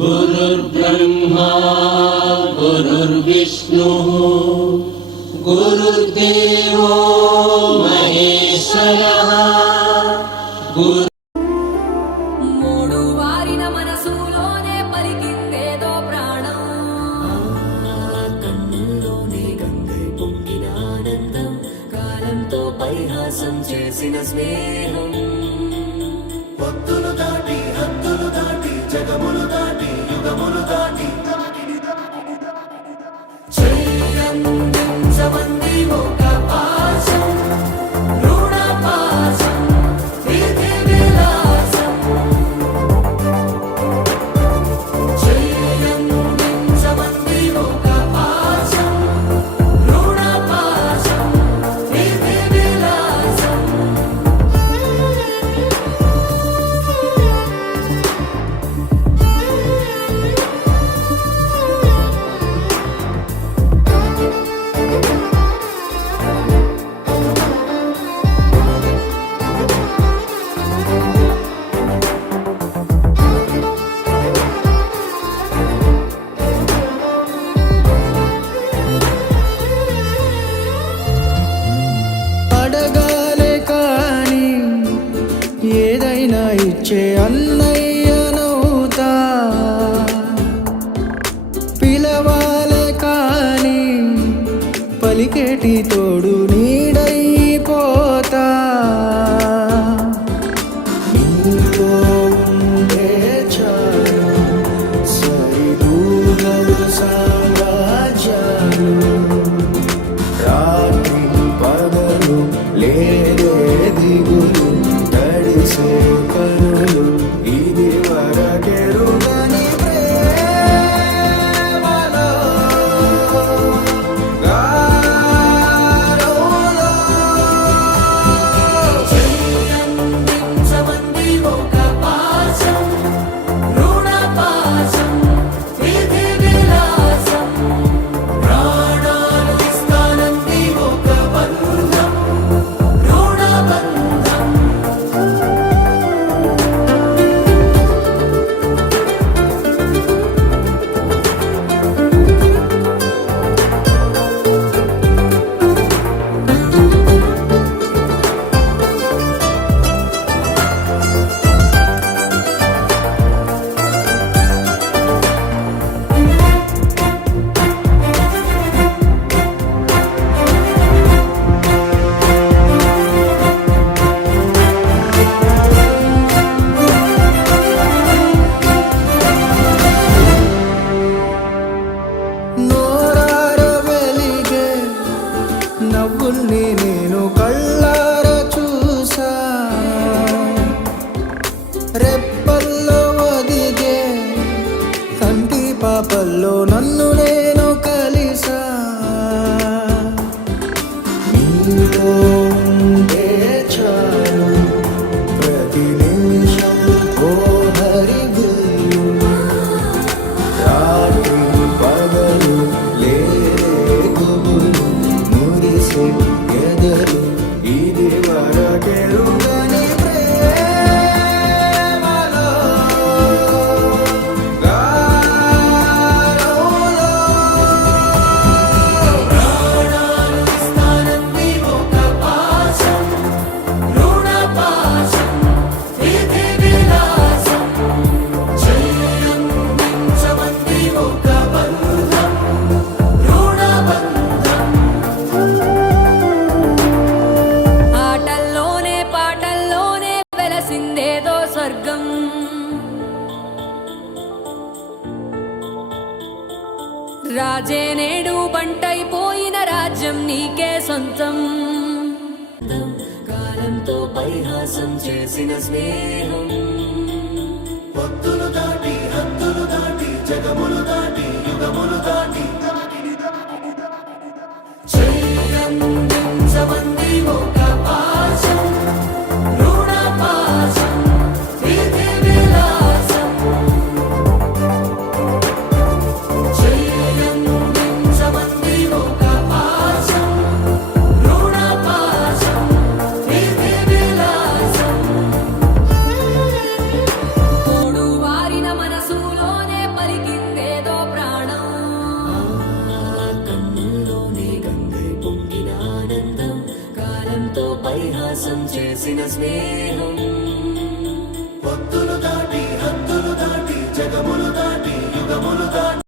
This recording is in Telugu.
गुरुर्ब्रह्मा गुरुर्विष्णुः गुरुर्देवो महेश्वरः మూడు వారిన మనసులోనే పలికిందేదో ప్రాణం కన్నుల్లోనే గంగై పొంగిన ఆనందం కాలంతో పరిహాసం చేసిన స్నేహం భక్తులు దాటి హద్దులు దాటి జగములు దాటి యుగములు దాటి చెయ్యందించమంది ఒక పాశం రుణ పాశం విధి విలాసం చెయ్యందించమంది ఒక పాశం రుణ పాశం విధి విలాసం అడగాలే కాని ఏదైనా ఇచ్చే అన్నయ్యనవుతా పిలవాలే కాని పలికేటి తోడు నీడైపోతా నీతో ఉండే చాలు సరిదూగలు సామ్రాజ్యాలు రాత్రి పగలు లేదే దిగులు తడిసే కనులు ఇది వరకెరుగని ప్రేమలో గారోలో చెయ్యందించమంది ఒక పాశం రుణ పాశం విధి విలాసం ప్రాణాలు ఇస్తానంది ఒక బంధం రుణ బంధం నోరార వెలిగే నవ్వుల్ని నేను కళ్ళార చూసా రెప్పల్లో ఒదిగే కంటి పాపల్లో నన్ను నేను కలిసా నీతో ఉండే చాలు ప్రతి నిమిషం ఓ హరిగులు రాత్రి పగలు లేరే గుబులు మురిసే ఎదలు ఇది వరకెరుగని ప్రేమలో గారోలో ప్రాణాలు ఇస్తానంది ఒక పాశం రుణ పాశం విధి విలాసం చెయ్యందించమంది ఒక బంధం రుణ బంధం ఆటల్లోనే పాటల్లోనే వెలసిందేదో స్వర్గం రాజే నేడు బంటైపోయిన రాజ్యం నీకే సొంతం కాలంతో పరిహాసం చేసిన స్నేహం భక్తులు దాటి హద్దులు దాటి జగములు దాటి యుగములు దాటి చెయ్యందించమంది ఒక పాశం రుణ పాశం విధి విలాసం చెయ్యందించమంది ఒక పాశం రుణ పాశం విధి విలాసం పరిహాసం చేసిన స్నేహం